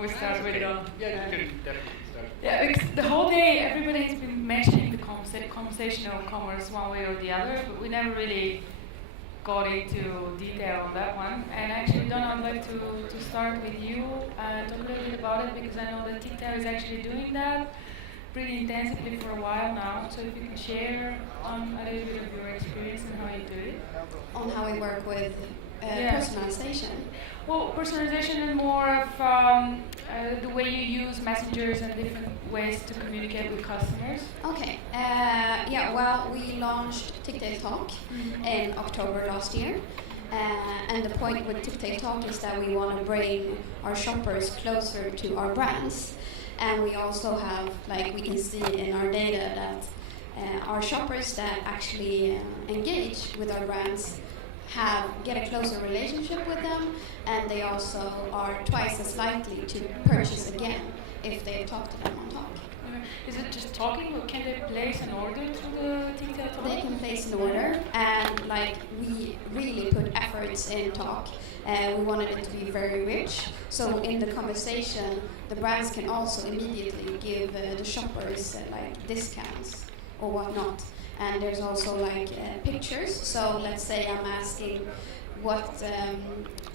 We start with yeah, you can definitely start. Yeah, because the whole day everybody has been mentioning the conversational commerce one way or the other, but we never really got into detail on that one. And actually, Donna, I'd like to start with you and talk a little bit about it, because I know that Tictail is actually doing that pretty intensively for a while now. So if you can share a little bit of your experience and how you do it. On how we work with personalization. Well, personalization and more of the way you use messengers and different ways to communicate with customers. Okay. Well, we launched Tictail in October last year. And the point with Tictail is that we want to bring our shoppers closer to our brands. And we also have, like we can see in our data, that our shoppers that actually engage with our brands get a closer relationship with them, and they also are twice as likely to purchase again if they talk to them on Talk. Is it just talking, or can they place an order through the Tictail? They can place an order, and we really put efforts in Talk. We wanted it to be very rich, so in the conversation, the brands can also immediately give the shoppers discounts or whatnot. And there's also pictures. So let's say I'm asking, what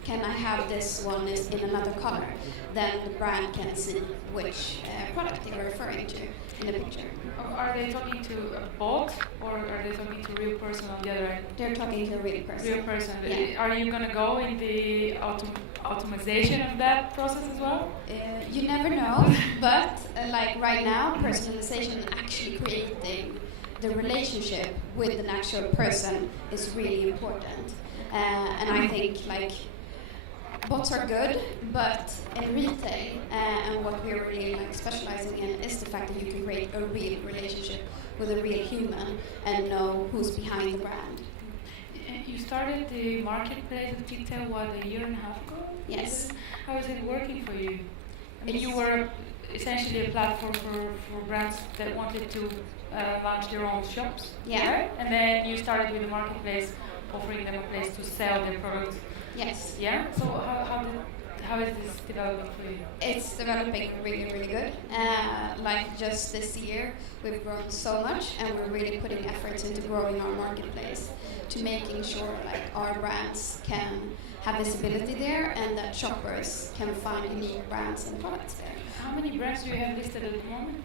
can I have this one is in another color? Then the brand can see which product they're referring to in the picture. Are they talking to a bot, or are they talking to a real person on the other end? They're talking to a real person. Real person. Yeah. Are you going to go in the automation of that process as well? You never know, but right now, personalization actually creating the relationship with an actual person is really important. And I think bots are good, but in retail, and what we're really specializing in is the fact that you can create a real relationship with a real human and know who's behind the brand. You started the marketplace of Tictail, a year and a half ago? Yes. How is it working for you? I mean, you were essentially a platform for brands that wanted to launch their own shops. Yeah. Right? And then you started with the marketplace, offering them a place to sell their products. Yes. Yeah. So how is this developing for you? It's developing really, really good. Just this year, we've grown so much, and we're really putting efforts into growing our marketplace to making sure our brands can have visibility there, and that shoppers can find unique brands and products there. How many brands do you have listed at the moment?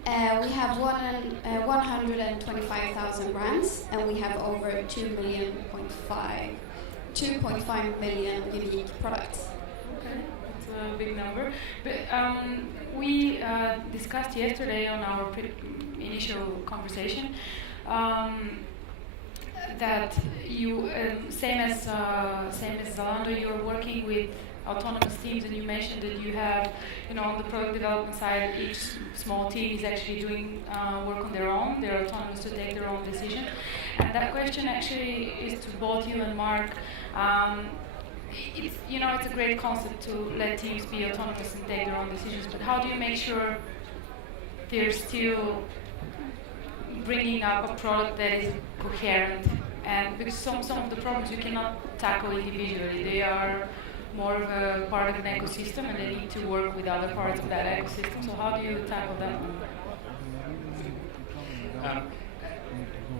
We have 125,000 brands, and we have over 2.5 million unique products. Okay, that's a big number. But we discussed yesterday on our initial conversation that you, same as Zalando, you're working with autonomous teams, and you mentioned that you have, on the product development side, each small team is actually doing work on their own. They're autonomous to take their own decision. And that question actually is to both you and Marc. It's a great concept to let teams be autonomous and take their own decisions, but how do you make sure they're still bringing up a product that is coherent? And because some of the problems you cannot tackle individually, they are more of a part of an ecosystem, and they need to work with other parts of that ecosystem. So how do you tackle that? I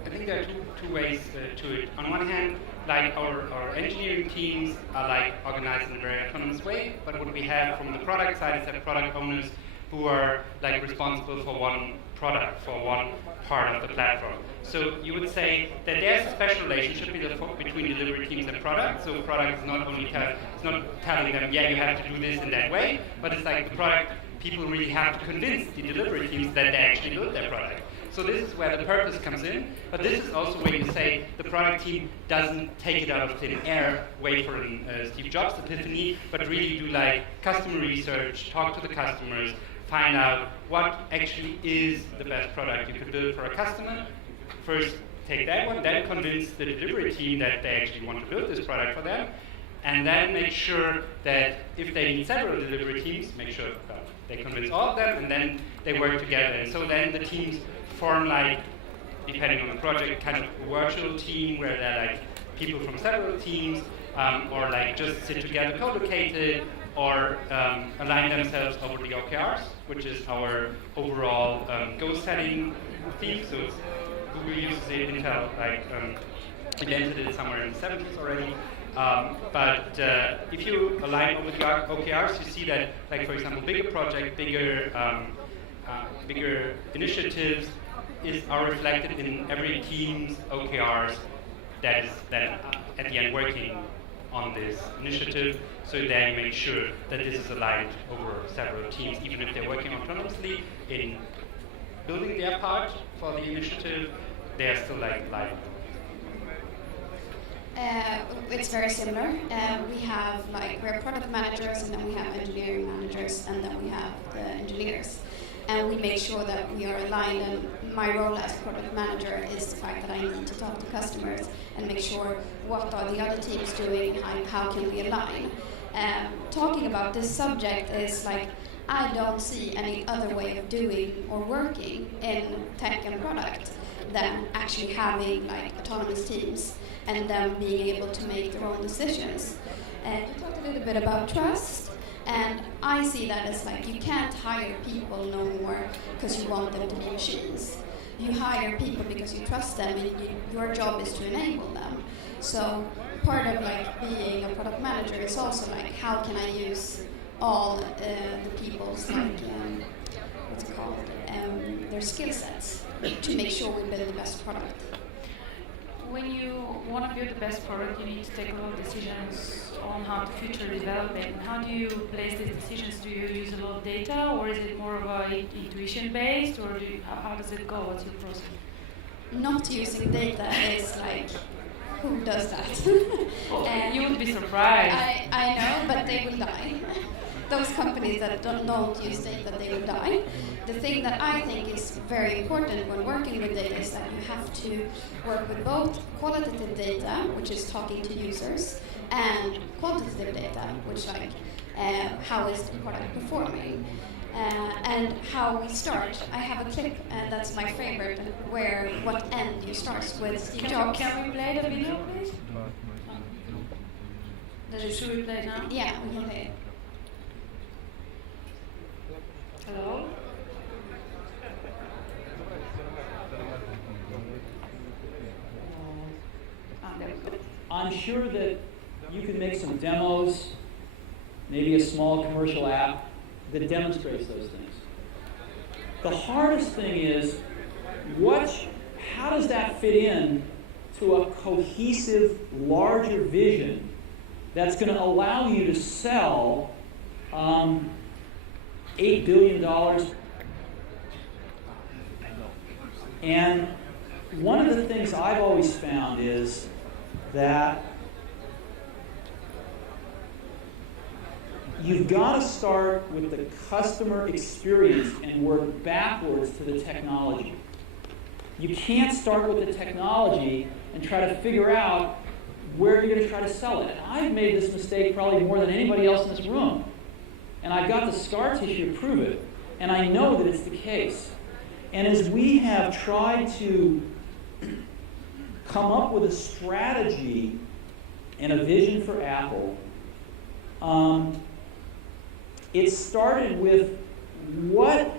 think there are two ways to it. On one hand, our engineering teams are organized in a very autonomous way, but what we have from the product side is that product owners who are responsible for one product, for one part of the platform. So you would say that there's a special relationship between delivery teams and product. So product is not only telling them, yeah, you have to do this in that way, but it's the product people really have to convince the delivery teams that they actually build their product. So this is where the purpose comes in, but this is also where you say the product team doesn't take it out of thin air, wait for Steve Jobs epiphany, but really do customer research, talk to the customers, find out what actually is the best product you could build for a customer. First, take that one, then convince the delivery team that they actually want to build this product for them, and then make sure that if they need several delivery teams, make sure they convince all of them, and then they work together. And so then the teams form depending on the project, kind of a virtual team where they're people from several teams, or just sit together co-located, or align themselves over the OKRs, which is our overall goal-setting theme. So Google uses the Intel invented it somewhere in the 70s already. But if you align over the OKRs, you see that, like for example, bigger project, bigger initiatives are reflected in every team's OKRs that is then at the end working on this initiative. So they make sure that this is aligned over several teams, even if they're working autonomously in building their part for the initiative, they're still like aligned. It's very similar. We're product managers, and then we have engineering managers, and then we have the engineers. And we make sure that we are aligned, and my role as product manager is the fact that I need to talk to customers and make sure what are the other teams doing, how can we align. Talking about this subject is like, I don't see any other way of doing or working in tech and product than actually having like autonomous teams and them being able to make their own decisions. You talked a little bit about trust, and I see that as like, you can't hire people no more because you want them to be machines. You hire people because you trust them, and your job is to enable them. So part of like being a product manager is also like, how can I use all the people's their skill sets to make sure we build the best product. When you want to build the best product, you need to take a lot of decisions on how to future develop it. And how do you place these decisions? Do you use a lot of data, or is it more of a intuition based, or how does it go? What's your process? Not using data is like, who does that? You would be surprised. I know, but they will die. Those companies that don't use data, they will die. The thing that I think is very important when working with data is that you have to work with both qualitative data, which is talking to users, and quantitative data, which like how is the product performing, and how we start. I have a clip that's my favorite, where what end you start with Steve Jobs. Can we play the video, please? Should we play it now? Yeah, we can play it. Hello? I'm sure that you can make some demos, maybe a small commercial app that demonstrates those things. The hardest thing is, how does that fit in to a cohesive, larger vision that's going to allow you to sell $8 billion? And one of the things I've always found is that you've got to start with the customer experience and work backwards to the technology. You can't start with the technology and try to figure out where you're going to try to sell it. And I've made this mistake probably more than anybody else in this room. And I've got the scar tissue to prove it. And I know that it's the case. And as we have tried to come up with a strategy and a vision for Apple, it started with what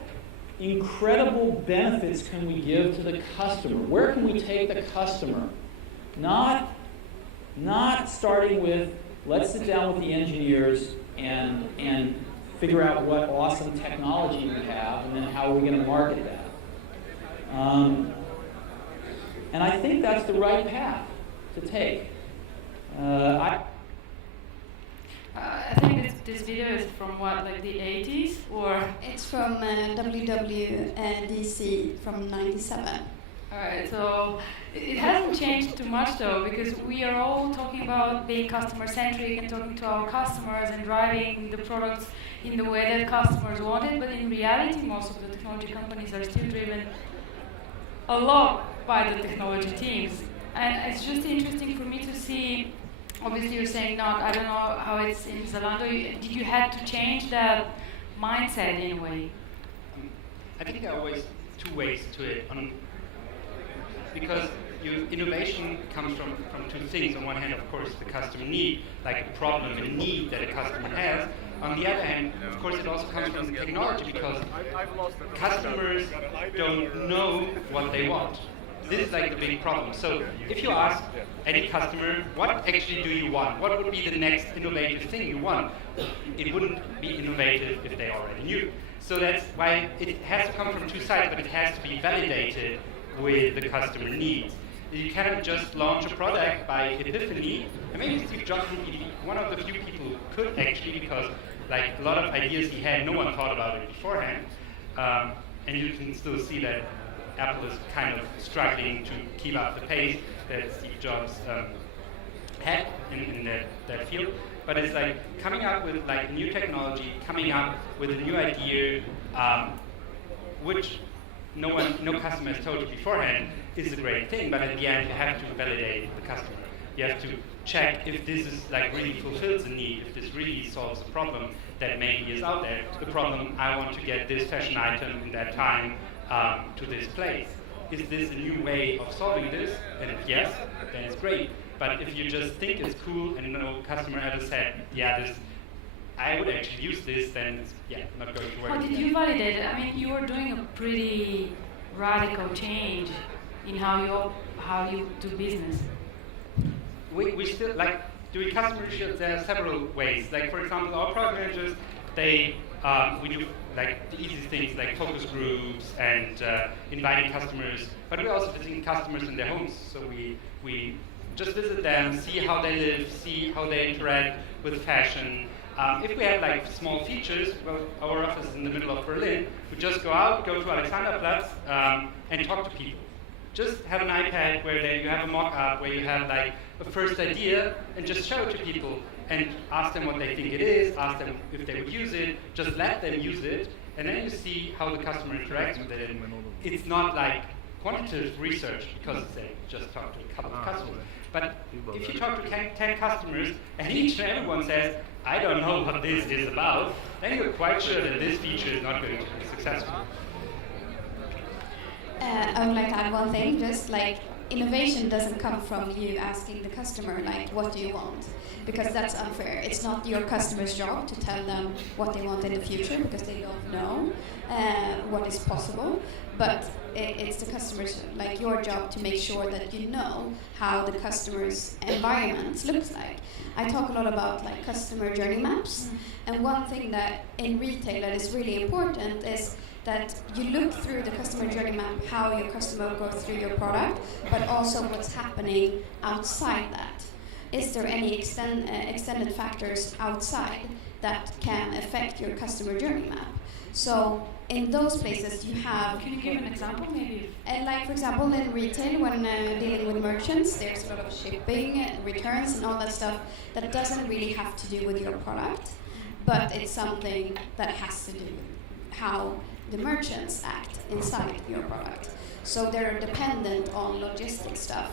incredible benefits can we give to the customer? Where can we take the customer? Not starting with, let's sit down with the engineers and figure out what awesome technology we have, and then how are we going to market that. And I think that's the right path to take. I think this video is from what, like the 80s, or? It's from WWDC from '97. Alright, so it hasn't changed too much though, because we are all talking about being customer-centric and talking to our customers and driving the products in the way that customers want it, but in reality most of the technology companies are still driven a lot by the technology teams. And it's just interesting for me to see, obviously you're saying not, I don't know how it's in Zalando, did you have to change that mindset in a way? I think there are always two ways to it. Because innovation comes from two things. On one hand, of course, the customer need, like a problem, a need that a customer has, On the other hand, of course, it also comes from the technology because customers don't know what they want. This is like the big problem. So if you ask any customer, what actually do you want? What would be the next innovative thing you want? It wouldn't be innovative if they already knew. So that's why it has to come from two sides, but it has to be validated with the customer needs. You cannot just launch a product by epiphany. And maybe Steve Jobs would be one of the few people who could actually, because like a lot of ideas he had, no one thought about it beforehand. And you can still see that Apple is kind of struggling to keep up the pace that Steve Jobs had in that field. But it's like coming up with like new technology, coming up with a new idea, which no customer has told you beforehand, is a great thing. But at the end, you have to validate the customer. You have to check if this is like really fulfills a need, if this really solves a problem that maybe is out there. The problem, I want to get this fashion item in that time to this place. Is this a new way of solving this? And if yes, then it's great. But if you just think it's cool and no customer ever said, yeah, this, I would actually use this, then it's not going to work. How did you validate it? I mean, you were doing a pretty radical change in how you do business. We still, like, doing customer research, there are several ways. Like, for example, our product managers, we do like the easiest things like focus groups and inviting customers, but we're also visiting customers in their homes. So we just visit them, see how they live, see how they interact with fashion. If we have like small features, well, our office is in the middle of Berlin, we just go out, go to Alexanderplatz, and talk to people. Just have an iPad where you have a mock-up, where you have like a first idea, and just show it to people and ask them what they think it is, ask them if they would use it, just let them use it, and then you see how the customer interacts with it. It's not like quantitative research because they just talk to a couple of customers. But if you talk to 10 customers and each and everyone says, I don't know what this is about, then you're quite sure that this feature is not going to be successful. I would like to add one thing, just like innovation doesn't come from you asking the customer, like, what do you want? Because that's unfair. It's not your customer's job to tell them what they want in the future because they don't know what is possible. But it's the customer's, like, your job to make sure that you know how the customer's environment looks like. I talk a lot about like customer journey maps, and one thing that in retail that is really important is that you look through the customer journey map, how your customer goes through your product, but also what's happening outside that. Is there any extended factors outside that can affect your customer journey map? So in those places you have... Can you give an example maybe? Like for example in retail, when dealing with merchants, there's a lot of shipping, returns and all that stuff that doesn't really have to do with your product, but it's something that has to do with how the merchants act inside your product. So they're dependent on logistic stuff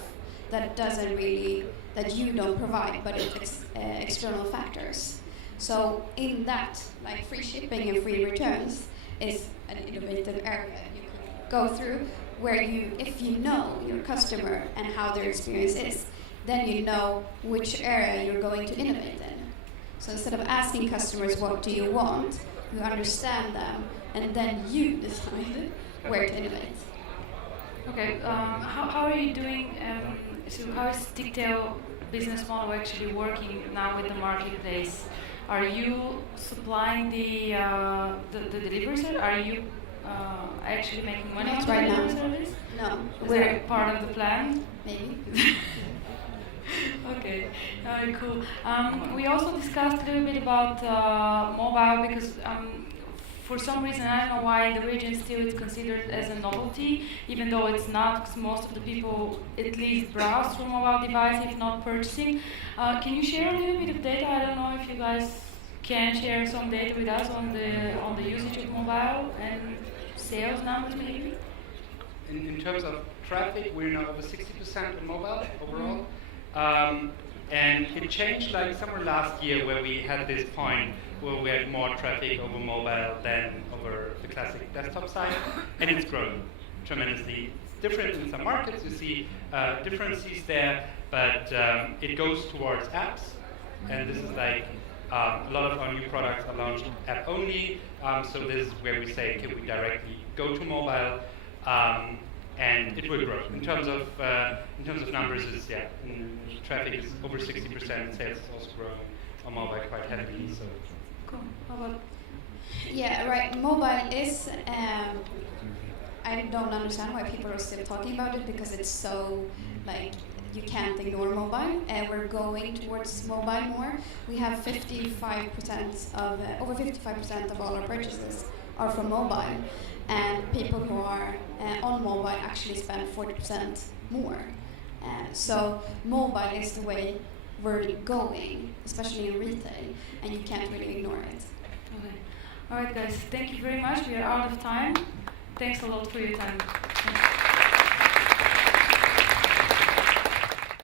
that doesn't really, that you don't provide, but it's external factors. So in that, like free shipping and free returns is an innovative area you could go through where you, if you know your customer and how their experience is, then you know which area you're going to innovate in. So instead of asking customers what do you want, you understand them and then you decide where to innovate. Okay, how are you doing, so how is Tictail business model actually working now with the marketplace? Are you supplying the delivery service? Are you actually making money on the right delivery now. service? No. Is that part of the plan? Maybe. Okay, cool. We also discussed a little bit about mobile because for some reason, I don't know why in the region still it's considered as a novelty, even though it's not, because most of the people at least browse through mobile device, if not purchasing. Can you share a little bit of data? I don't know if you guys can share some data with us on the usage of mobile and sales numbers maybe? In terms of traffic, we're now over 60% on mobile overall. And it changed like somewhere last year where we had this point where we had more traffic over mobile than over the classic desktop side, and it's grown tremendously. It's different in some markets, you see differences there, but it goes towards apps, and this is like A lot of our new products are launched app only, so this is where we say, can we directly go to mobile, and it will grow. In terms of numbers, is traffic is over 60%, sales is also growing on mobile quite heavily. So Cool. How about? Yeah, right. Mobile is. I don't understand why people are still talking about it, because it's so like you can't ignore mobile. We're going towards mobile more. We have 55% of over 55% of all our purchases are from mobile, and people who are on mobile actually spend 40% more. So mobile is the way we're going, especially in retail, and you can't really ignore it. Okay. All right, guys. Thank you very much. We are out of time. Thanks a lot for your time. Thank you.